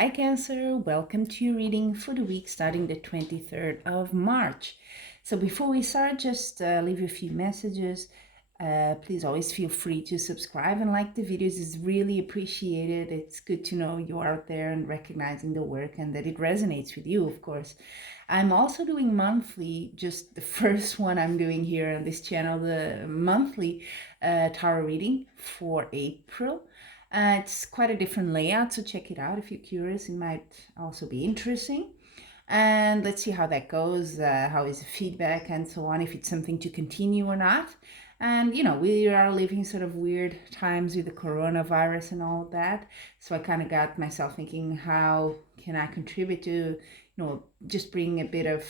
Hi Cancer, welcome to your reading for the week starting the 23rd of March. So before we start, just leave you a few messages. Please always feel free to subscribe and like the videos. It's really appreciated. It's good to know you're out there and recognizing the work and that it resonates with you, of course. I'm also doing monthly, just the first one I'm doing here on this channel, the monthly tarot reading for April. It's quite a different layout, so check it out if you're curious. It might also be interesting. And let's see how that goes, how is the feedback and so on, if it's something to continue or not. And, you know, we are living sort of weird times with the coronavirus and all of that. So I kind of got myself thinking, how can I contribute to, just bring a bit of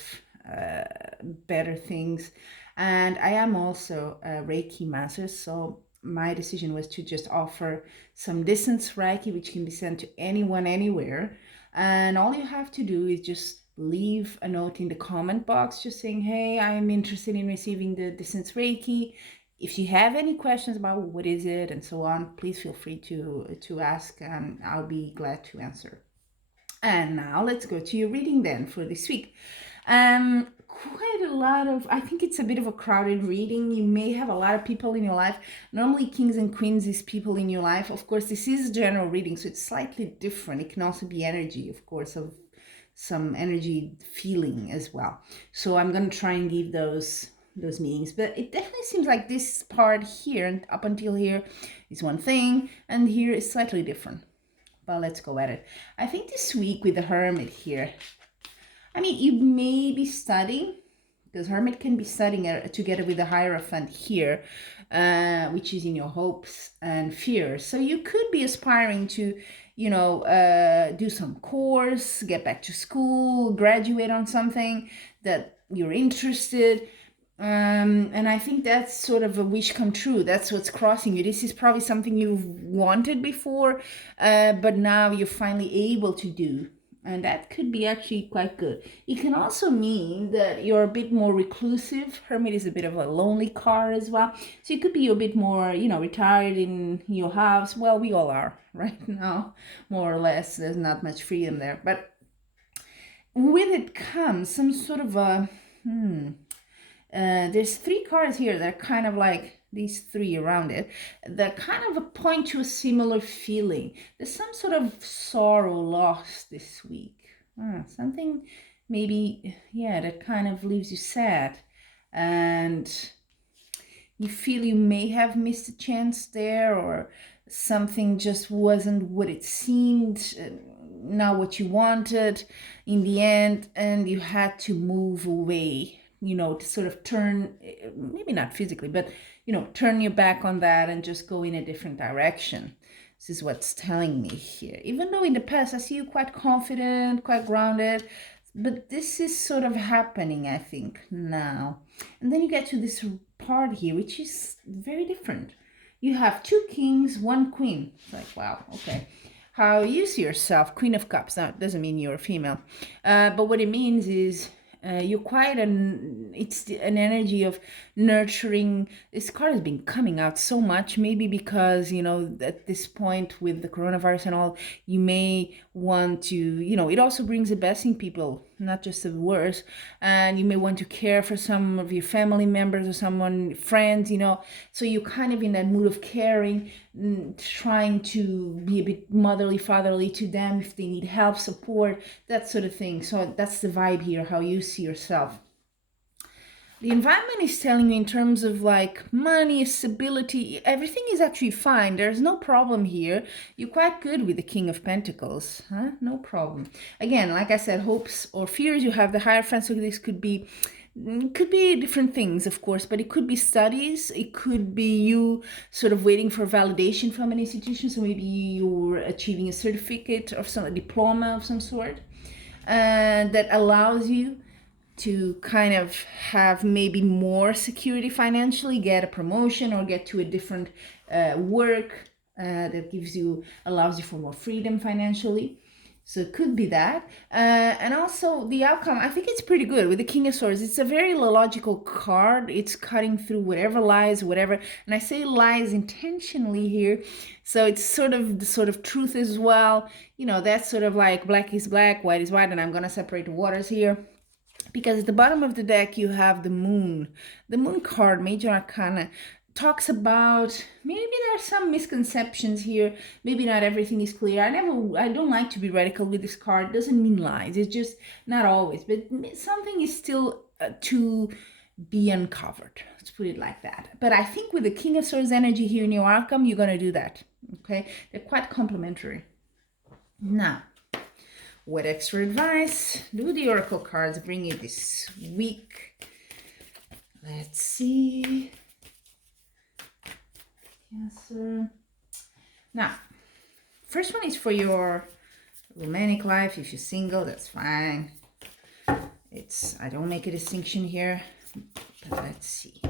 better things. And I am also a Reiki master, so my decision was to just offer some distance Reiki, which can be sent to anyone, anywhere. And all you have to do is just leave a note in the comment box, just saying, hey, I'm interested in receiving the distance Reiki. If you have any questions about what is it and so on, please feel free to ask, and I'll be glad to answer. And now let's go to your reading then for this week. Quite a lot of, I think it's a bit of a crowded reading. You may have a lot of people in your life. Normally kings and queens is people in your life. Of course, this is a general reading, so it's slightly different. It can also be energy, of course, of some energy feeling as well. So I'm going to try and give those meanings, but it definitely seems like this part here and up until here is one thing, and here is slightly different. But let's go at it. I think this week with the Hermit here, I mean, you may be studying, because Hermit can be studying together with the Hierophant here, which is in your hopes and fears. So you could be aspiring to, do some course, get back to school, graduate on something that you're interested. And I think that's sort of a wish come true. That's what's crossing you. This is probably something you've wanted before, but now you're finally able to do. And that could be actually quite good. It can also mean that you're a bit more reclusive. Hermit is a bit of a lonely card as well. So you could be a bit more, retired in your house. Well, we all are right now, more or less. There's not much freedom there. But with it comes some sort of a, there's three cards here that are kind of like these three around it that kind of point to a similar feeling. There's some sort of sorrow, loss this week. Something maybe, that kind of leaves you sad. And you feel you may have missed a chance there, or something just wasn't what it seemed, not what you wanted in the end, and you had to move away, to sort of turn, maybe not physically, but, turn your back on that and just go in a different direction. This is what's telling me here. Even though in the past I see you quite confident, quite grounded, but this is sort of happening, I think, now. And then you get to this part here, which is very different. You have two kings, one queen. It's like, wow, okay. How you see yourself, Queen of Cups. Now, it doesn't mean you're a female, but what it means is you're quite it's an energy of nurturing. This card has been coming out so much, maybe because, at this point with the coronavirus and all, you may want to, it also brings the best in people, not just the worst. And you may want to care for some of your family members or friends, so you're kind of in that mood of caring, trying to be a bit motherly, fatherly to them if they need help, support, that sort of thing. So that's the vibe here, how you see yourself. The environment is telling you in terms of like money, stability, everything is actually fine. There's no problem here. You're quite good with the King of Pentacles, huh? No problem. Again, like I said, hopes or fears, you have the Hierophant, so this could be different things, of course, but it could be studies. It could be you sort of waiting for validation from an institution. So maybe you're achieving a certificate or a diploma of some sort that allows you to kind of have maybe more security financially, get a promotion or get to a different work that allows you for more freedom financially. So it could be that. And also the outcome, I think it's pretty good with the King of Swords. It's a very logical card. It's cutting through whatever lies, whatever. And I say lies intentionally here. So it's sort of the sort of truth as well. You know, that's sort of like black is black, white is white. And I'm going to separate the waters here. Because at the bottom of the deck, you have the moon. The moon card, Major Arcana, talks about maybe there are some misconceptions here. Maybe not everything is clear. I don't like to be radical with this card. It doesn't mean lies. It's just not always. But something is still to be uncovered. Let's put it like that. But I think with the King of Swords energy here in your outcome, you're going to do that. Okay? They're quite complementary. Now, what extra advice do the Oracle cards bring you this week? Let's see. Cancer. Now, first one is for your romantic life. If you're single, that's fine. I don't make a distinction here, but let's see.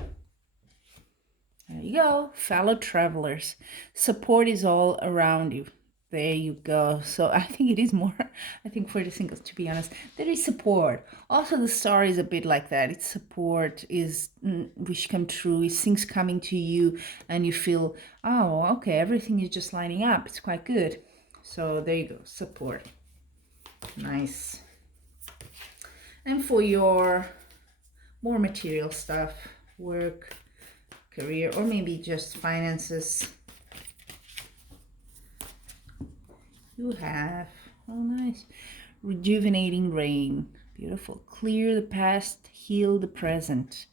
There you go, fellow travelers. Support is all around you. There you go. So I think it is more, I think for the singles, to be honest, there is support. Also, the star is a bit like that. It's support, is wish come true, is things coming to you and you feel, oh, okay, everything is just lining up. It's quite good. So there you go, support. Nice. And for your more material stuff, work, career, or maybe just finances, you have, oh nice, rejuvenating rain. Beautiful. Clear the past, heal the present.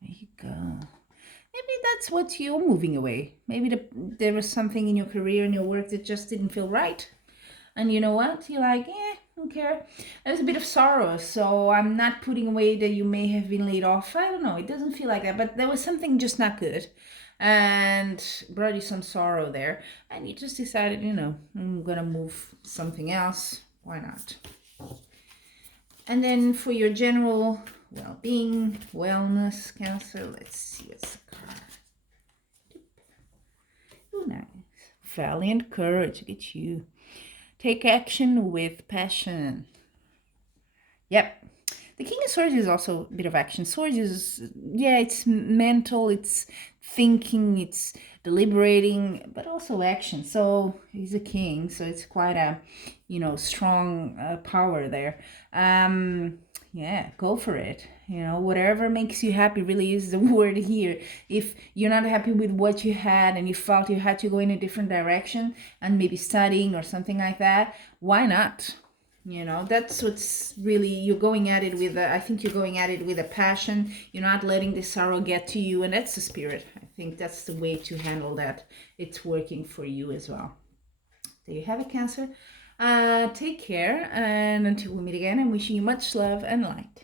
There you go. Maybe that's what you're moving away. Maybe there was something in your career and your work that just didn't feel right. And you know what? You're like, I don't care. There's a bit of sorrow, so I'm not putting away that you may have been laid off. I don't know. It doesn't feel like that, but there was something just not good and brought you some sorrow there. And you just decided, you know, I'm going to move something else. Why not? And then for your general well-being, wellness, Cancer, let's see what's the card. Oh, nice. Valiant courage. Look at you. Take action with passion. Yep. The King of Swords is also a bit of action. Swords is, yeah, it's mental, it's thinking, it's deliberating, but also action. So he's a king, so it's quite a, you know, strong power there. Yeah, go for it. You know, whatever makes you happy really is the word here. If you're not happy with what you had and you felt you had to go in a different direction and maybe studying or something like that, why not? You know, that's what's really, you're going at it with I think you're going at it with a passion. You're not letting the sorrow get to you, and that's the spirit. I think that's the way to handle that. It's working for you as well. There you have it, Cancer. Take care, and until we meet again, I'm wishing you much love and light.